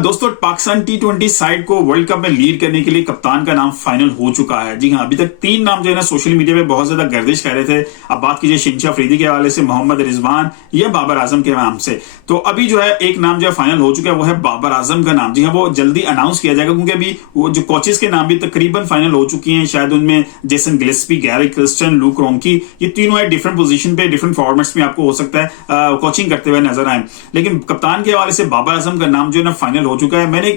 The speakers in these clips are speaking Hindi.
दोस्तों, पाकिस्तान टी20 साइड को वर्ल्ड कप में लीड करने के लिए कप्तान का नाम फाइनल हो चुका है। जी हां, अभी तक 3 नाम जो है ना सोशल मीडिया पे बहुत ज्यादा गर्दिश कर रहे थे। अब बात कीजिए शहनशाह अफरीदी के हवाले से, मोहम्मद रिजवान या बाबर आजम के नाम से। तो अभी जो है एक नाम जो है फाइनल हो चुका है, वो है बाबर आजम का नाम। जी हाँ, वो जल्दी अनाउंस किया जाएगा क्योंकि अभी वो जो कोचेस के नाम भी तकरीबन फाइनल हो चुकी हैं। शायद उनमें Jason Gillespie, Gary Kirsten, Luke Ronchi, ये तीनों है डिफरेंट पोजीशन पे, डिफरेंट फॉर्मेट्स में आपको हो सकता है कोचिंग करते हुए नजर आए। लेकिन कप्तान के हवाले से बाबर आजम का नाम जो है ना फाइनल हो चुका है। मैंने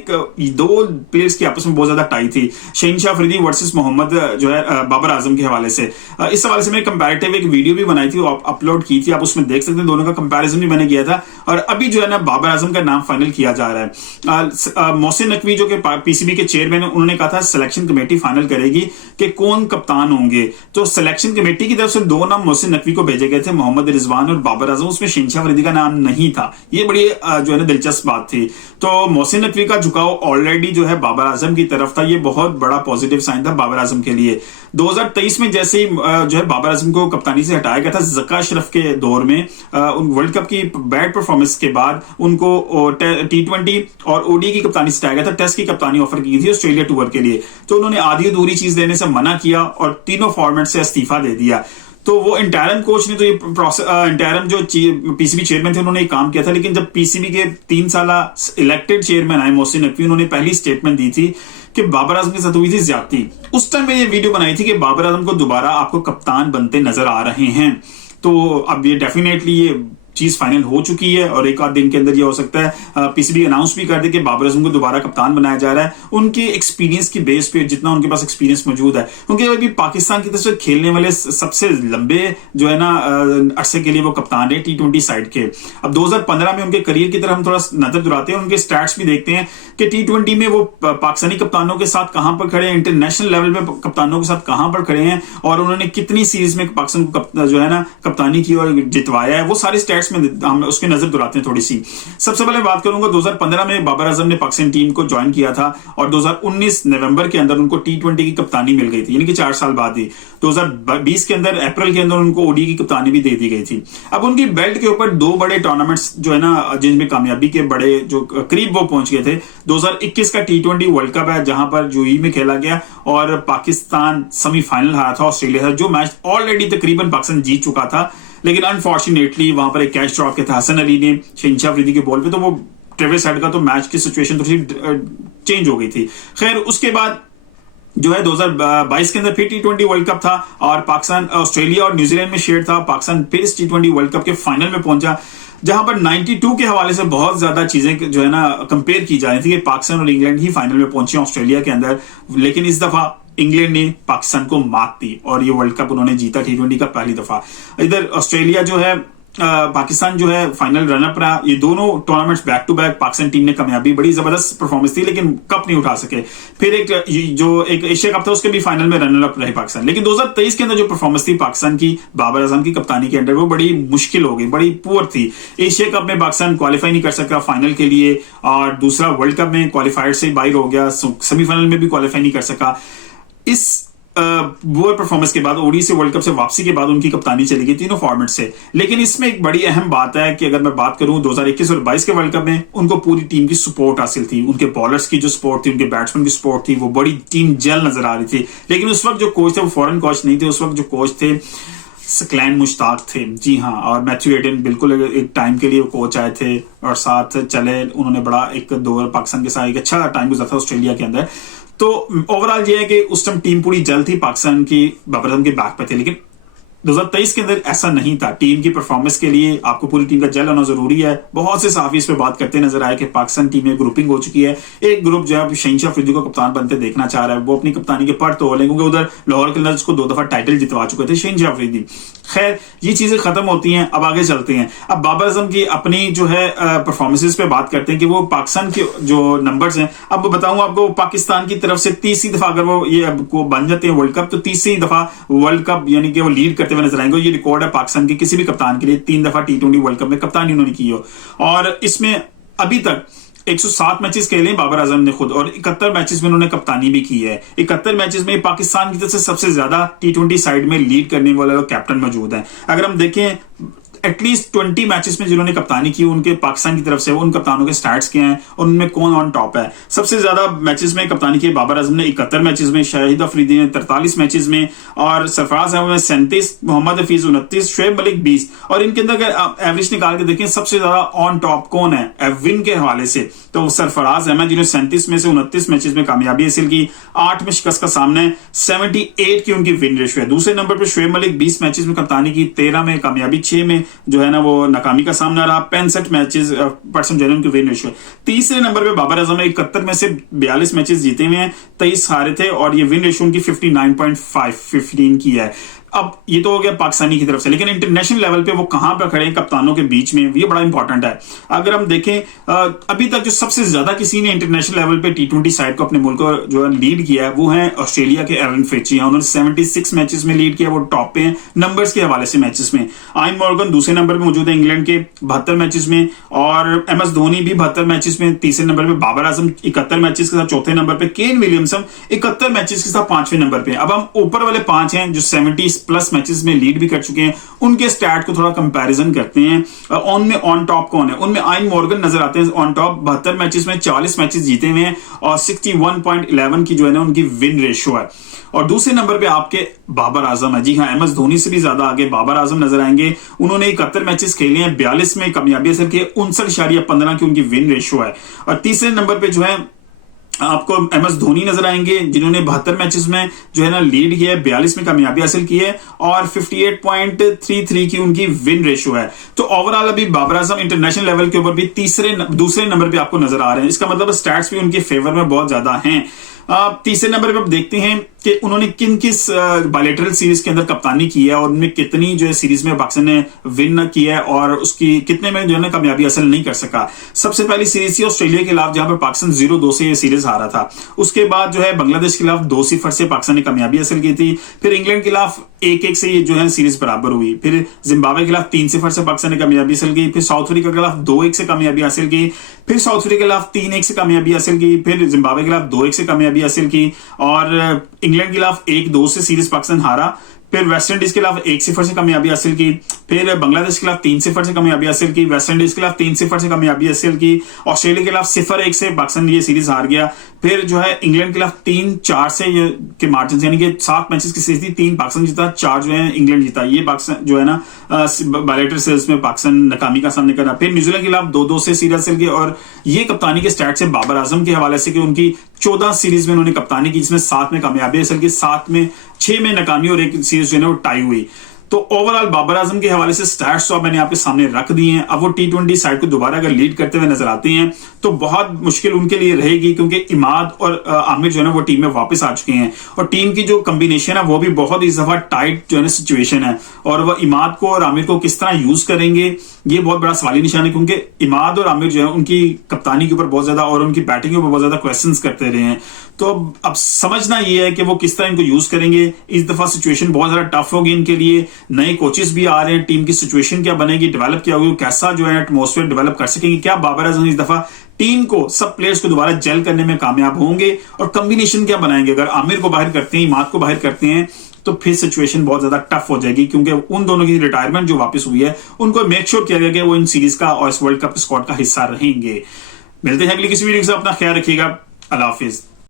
दो प्लेयर्स की आपस में बहुत ज्यादा टाई थी, शहनशाह अफरीदी वर्सेस मोहम्मद जो है बाबर आजम के हवाले से। इस हवाले से मैंने कंपैरेटिव एक वीडियो भी बनाई थी, वो अपलोड की थी, आप उसमें देख सकते हैं। दोनों का कंपैरिजन भी मैंने किया था। और अभी जो है ना बाबर आजम का नाम फाइनल किया जा रहा है। मोहसिन नकवी जो कि पीसीबी के चेयरमैन, उन्होंने कहा था सिलेक्शन कमेटी फाइनल करेगी कि कौन कप्तान होंगे। तो सिलेक्शन कमेटी की तरफ से 2 नाम मोहसिन नकवी को भेजे गए थे, मोहम्मद रिजवान और बाबर आजम। उसमें शहनशाह अफरीदी का नाम नहीं था। ये बड़ी जो है ना दिलचस्प बात थी। तो मोहसिन नकवी का झुकाव ऑलरेडी जो है बाबर आजम की तरफ था। ये बहुत बड़ा पॉजिटिव साइन था बाबर आजम के लिए। 2023 में जैसे ही जो है बाबर आजम को कप्तानी से हटाया गया था, ज़का अशरफ के दौर में वर्ल्ड कप की बैड परफॉर्मेंस के बाद उनको टी20 और ओडी की कप्तानी से हटाया गया था। टेस्ट की कप्तानी ऑफर की थी ऑस्ट्रेलिया टूर के लिए, तो उन्होंने आधी अधूरी चीज देने से मना किया और तीनों फॉर्मेट से इस्तीफा दे दिया। तो वो इंटरम कोच ने तो ये इंटरम जो पीसीबी चेयरमैन थे, उन्होंने काम किया था। लेकिन जब पीसीबी के 3 साल इलेक्टेड चेयरमैन आए मोहसिन नकवी, उन्होंने पहली स्टेटमेंट दी थी कि बाबर आजम के साथ हुई थी ज्यादती। उस टाइम में ये वीडियो बनाई थी कि बाबर आजम को दोबारा आपको कप्तान बनते नजर आ रहे हैं। तो अब ये डेफिनेटली ये चीज फाइनल हो चुकी है और एक आध दिन के अंदर ये हो सकता है पीसीबी अनाउंस भी कर दे कि बाबर आजम को दोबारा कप्तान बनाया जा रहा है। उनके एक्सपीरियंस की बेस पे, जितना उनके पास एक्सपीरियंस मौजूद है, क्योंकि अभी पाकिस्तान की तरफ से खेलने वाले सबसे लंबे जो है ना अरसे के लिए वो कप्तान रहे टी20 साइड के। अब 2015 में उनके करियर की तरफ हम थोड़ा नजर दुराते हैं, उनके स्टैट्स भी देखते हैं कि टी20 में वो पाकिस्तानी कप्तानों के साथ कहां पर खड़े हैं, इंटरनेशनल लेवल पे कप्तानों के साथ कहां पर खड़े हैं, और उन्होंने कितनी सीरीज में पाकिस्तान को जो है ना कप्तानी की और जितवाया है। वो सारे स्टैट्स में हम उसकी नजर दुराते हैं थोड़ी सी। सबसे पहले बात करूंगा 2015 में बाबर आजम ने पाकिस्तान टीम को ज्वाइन किया था और 2019 नवंबर के अंदर उनको टी20 की कप्तानी मिल गई थी, यानी कि 4 साल बाद ही 2020 के अंदर अप्रैल के अंदर उनको ओडी की कप्तानी भी दे दी गई थी। अब उनकी बेल्ट के ऊपर 2 बड़े टूर्नामेंट्स जो है ना जिनमें कामयाबी के बड़े जो करीब वो पहुंच गए थे। 2021 का टी20 वर्ल्ड कप है जहां पर यूएई में खेला गया और पाकिस्तान सेमीफाइनल हारा था ऑस्ट्रेलिया से, जो मैच ऑलरेडी तकरीबन पाकिस्तान जीत चुका था। लेकिन अनफॉर्चुनेटली वहां पर एक कैच ड्रॉप के था हसन अली ने शहनशाह अफरीदी के बॉल पे, तो वो ट्रेविस हेड का तो मैच की सिचुएशन थोड़ी चेंज हो गई थी। खैर उसके बाद जो है 2022 के अंदर फिर टी20 वर्ल्ड कप था और पाकिस्तान ऑस्ट्रेलिया और न्यूजीलैंड में शेयर था। पाकिस्तान फिर इस टी20 वर्ल्ड कप के फाइनल में पहुंचा, जहां पर 92 के हवाले से बहुत ज्यादा चीजें जो है ना कंपेयर की जा रही थी कि पाकिस्तान और इंग्लैंड ही फाइनल में पहुंचे ऑस्ट्रेलिया के अंदर। लेकिन इस दफा इंग्लैंड ने पाकिस्तान को मात दी और ये वर्ल्ड कप उन्होंने जीता टी20 का पहली दफा। इधर ऑस्ट्रेलिया जो है पाकिस्तान जो है फाइनल रनअप रहा। ये दोनों tournaments back to back Pakistan team ने कामयाबी, बड़ी जबरदस्त परफॉर्मेंस थी, लेकिन कप नहीं उठा सके। फिर एक एशिया कप था उसके भी फाइनल में रनअप रहे पाकिस्तान। लेकिन 2023 के अंदर जो परफॉर्मेंस थी पाकिस्तान की बाबर आजम की कप्तानी के अंदर, वो बड़ी मुश्किल हो गई, बड़ी पुअर थी। एशिया कप में पाकिस्तान क्वालिफाई नहीं कर सका फाइनल के लिए और दूसरा वर्ल्ड कप में क्वालिफायर से बाहर हो गया, सेमीफाइनल में भी क्वालिफाई नहीं कर सका। इस वो परफॉर्मेंस के बाद ओडी से वर्ल्ड कप से वापसी के बाद उनकी कप्तानी चली गई तीनों फॉर्मेट से। लेकिन इसमें एक बड़ी अहम बात है कि अगर मैं बात करूं 2021 और 22 के वर्ल्ड कप में उनको पूरी टीम की सपोर्ट हासिल थी। उनके बॉलर्स की जो सपोर्ट थी, उनके बैट्समैन की सपोर्ट थी, वो बड़ी टीम जेल नजर आ रही थी। लेकिन उस वक्त जो कोच थे वो फॉरेन कोच नहीं थे, उस वक्त जो कोच थे सकलैन मुश्ताक थे। जी हाँ, और मैथ्यू हेडन बिल्कुल एक टाइम के लिए कोच आए थे और साथ चले। उन्होंने बड़ा एक दौर पाकिस्तान के साथ एक अच्छा टाइम गुजरा था ऑस्ट्रेलिया के अंदर। तो ओवरऑल ये है कि उस टाइम टीम पूरी जल थी, पाकिस्तान की बाबर आजम के बैक पे थे। लेकिन 2023 के अंदर ऐसा नहीं था। टीम की परफॉर्मेंस के लिए आपको पूरी टीम का जेल होना जरूरी है। बहुत से साफी इस पे बात करते नजर आए कि पाकिस्तान टीम में ग्रुपिंग हो चुकी है। एक ग्रुप जो है शहनशाह अफरीदी को कप्तान बनते देखना चाह रहा है, वो अपनी कप्तानी के पर तो लें, क्योंकि उधर लाहौर कलर्स को 2 दफा टाइटल जितवा चुके थे शहनशाह अफरीदी। खैर ये चीजें खत्म होती हैं, अब आगे चलते हैं। अब बाबर आजम की अपनी जो है परफॉर्मेंसेस पे बात करते हैं कि वो पाकिस्तान के जो नंबर्स हैं। अब बताऊं आपको, पाकिस्तान की तरफ से तीसरी दफा अगर वो ये बन जाते हैं वर्ल्ड कप, तो तीसरी दफा वर्ल्ड कप यानी कि वो लीड करते हुए नजर आएंगे। ये रिकॉर्ड है पाकिस्तान के किसी भी कप्तान के लिए, 3 दफा टी20 वर्ल्ड कप में कप्तानी उन्होंने की हो। और इसमें अभी तक 107 मैचेस खेले बाबर आजम ने खुद, और 71 मैचेस में उन्होंने कप्तानी भी की है। 71 मैचेस में पाकिस्तान की तरफ से सबसे ज्यादा टी20 साइड में लीड करने वाला कैप्टन मौजूद है। अगर हम देखें एटलीस्ट 20 मैचेस में जिन्होंने कप्तानी की उनके पाकिस्तान की तरफ से उन कप्तानों के स्टैट्स क्या हैं और उनमें कौन ऑन टॉप है। सबसे ज्यादा मैचेस में कप्तानी की बाबर आजम ने 71 मैचेस में, शाहिद अफरीदी ने 43 मैचेस में और सरफराज अहमद ने 37, मोहम्मद हफीज 29, शुएब मलिक 20। और इनके अंदर अगर एवरेज निकाल के देखें सबसे ज्यादा ऑन टॉप कौन है विन के हवाले से, तो सरफराज अहमद जिन्होंने 37 में से 29 मैचेस में कामयाबी हासिल की, 8 में शिकस्त का सामना है, 78 की उनकी विन रेशियो है। दूसरे नंबर पर शुएब मलिक 20 मैचेस में कप्तानी की, 13 में कामयाबी, 6 में जो है ना वो नाकामी का सामना रहा, 65 मैचेस परसेंट जो है उनकी विन रेशियो। तीसरे नंबर पे बाबर आजम ने 71 में से 42 मैचेस जीते हुए हैं, 23 हारे थे और ये विन रेशियो उनकी 59.5 की है। अब ये तो हो गया पाकिस्तानी की तरफ से, लेकिन इंटरनेशनल लेवल पे वो कहां पर खड़े हैं कप्तानों के बीच में, ये बड़ा इंपॉर्टेंट है। अगर हम देखें अभी तक जो सबसे ज्यादा किसी ने इंटरनेशनल लेवल पे T20 साइड को अपने मुल्क को जो है लीड किया है वो है ऑस्ट्रेलिया के एरन फिंच। उन्होंने 76 मैचेस में लीड किया, वो टॉप पे हैं नंबर्स के हवाले से मैचेस में। आयन मॉर्गन दूसरे नंबर पे मौजूद है इंग्लैंड के 72 मैचेस में, और MS धोनी भी 72 मैचेस में तीसरे नंबर पे, बाबर आजम 71 मैचेस के साथ चौथे नंबर पे, केन विलियमसन 71 मैचेस के साथ पांचवें नंबर पे। अब हम ऊपर वाले 5 हैं जो 70 प्लस मैचेस में लीड भी कर चुके हैं, उनके स्टैट को थोड़ा कंपैरिजन करते हैं। उनमें ऑन टॉप कौन है, उनमें आयन मॉर्गन नजर आते हैं ऑन टॉप, 72 मैचेस में 40 मैचेस जीते हुए हैं और 61.11 की जो है ना उनकी विन रेशियो है। और दूसरे नंबर पे आपके बाबर आजम है। जी हाँ, MS धोनी से भी ज्यादा आगे बाबर आजम नजर आएंगे। उन्होंने 71 मैचेस खेले हैं, 42 में कामयाबी हासिल की, 59.15 की उनकी विन रेशियो है। और तीसरे नंबर पे जो है आपको MS धोनी नजर आएंगे जिन्होंने 72 मैचेस में जो है ना लीड किया है, 42 में कामयाबी हासिल की है और 58.33 की उनकी विन रेशियो है। तो ओवरऑल अभी बाबर आजम इंटरनेशनल लेवल के ऊपर भी दूसरे नंबर पे आपको नजर आ रहे हैं। इसका मतलब स्टैट्स भी उनके फेवर में बहुत ज्यादा हैं। तीसरे नंबर पे आप देखते हैं कि उन्होंने किस बायलैटरल सीरीज के अंदर कप्तानी की है और उनमें कितनी जो है सीरीज में पाकिस्तान ने विन किया है और उसकी कितने में जो है ना कामयाबी हासिल नहीं कर सका। सबसे पहली सीरीज थी ऑस्ट्रेलिया के खिलाफ जहां पर पाकिस्तान 0-2 से ये सीरीज हारा था। उसके बाद जो है बांग्लादेश के खिलाफ 2-0 से पाकिस्तान ने कामयाबी हासिल की थी। फिर इंग्लैंड के खिलाफ 1-1 से ये जो है सीरीज बराबर हुई। फिर जिम्बाब्वे के खिलाफ 3-0 से पाकिस्तान ने कामयाबी हासिल की। फिर साउथ अफ्रीका के खिलाफ 2-1 से कामयाबी हासिल की। फिर साउथ अफ्रीका के खिलाफ 3-1 से कामयाबी हासिल की। फिर जिम्बाब्वे के खिलाफ 2-1 से कामयाबी हासिल की और इंग्लैंड के खिलाफ 1-2 से सीरीज पाकिस्तान हारा। फिर वेस्ट इंडीज के खिलाफ 1-0 से कामयाबी हासिल की। फिर बांग्लादेश के खिलाफ 3-0 से कामयाबी हासिल की। वेस्ट इंडीज के खिलाफ 3-0 से कामयाबी हासिल की। ऑस्ट्रेलिया के खिलाफ 0-1 से पाकिस्तान ये सीरीज हार गया। फिर जो है इंग्लैंड के खिलाफ 3-4 से के मार्जिन से, यानी कि 7 मैचेस की सीरीज थी, 3 पाकिस्तान जीता, 4 जो है इंग्लैंड जीता। ये पाकिस्तान जो है ना बायलैटरल सीरीज में पाकिस्तान नाकामी का सामना करना। फिर न्यूजीलैंड के खिलाफ 2-2 से सीरीज हासिल की। और ये कप्तानी के स्टैट से बाबर आजम के हवाले से कि उनकी 14 सीरीज में उन्होंने कप्तानी की, जिसमें 7 में कामयाबी हासिल की, 6 में नाकामी और 1 सीरीज जो है वो टाई हुई। तो ओवरऑल बाबर आजम के हवाले से स्टैट्स तो मैंने आपके सामने रख दिए हैं। अब वो T20 साइड को दोबारा अगर लीड करते हुए नजर आते हैं तो बहुत मुश्किल उनके लिए रहेगी, क्योंकि इमाद और आमिर जो है ना वो टीम में वापस आ चुके हैं और टीम की जो कॉम्बिनेशन है वो भी बहुत इस दफा टाइट जो है ना सिचुएशन है। और वह इमाद को और आमिर को किस तरह यूज करेंगे ये बहुत बड़ा सवाली निशान है, क्योंकि इमाद और आमिर जो है उनकी कप्तानी के ऊपर बहुत ज्यादा और उनकी बैटिंग के ऊपर बहुत ज्यादा क्वेश्चंस करते रहे हैं। तो अब समझना ये है कि वो किस तरह इनको यूज करेंगे। इस दफा सिचुएशन बहुत ज्यादा टफ होगी इनके लिए, नए कोचेस भी आ रहे हैं, टीम की सिचुएशन क्या बनेगी, डेवलप क्या होगी, कैसा जो है एटमॉस्फेयर डेवलप कर सकेंगे, क्या बाबर आजम इस दफा टीम को, सब प्लेयर्स को दोबारा जेल करने में कामयाब होंगे और कॉम्बिनेशन क्या बनाएंगे। अगर आमिर को बाहर करते हैं, इमाद को बाहर करते हैं तो फिर सिचुएशन बहुत ज्यादा टफ हो जाएगी, क्योंकि उन दोनों की रिटायरमेंट जो वापस हुई है उनको मेक श्योर किया गया कि वो इन सीरीज का और इस वर्ल्ड कप स्क्वाड का हिस्सा रहेंगे। मिलते हैं अगली किसी वीडियो से, अपना ख्याल रखिएगा। अल्लाह हाफिज।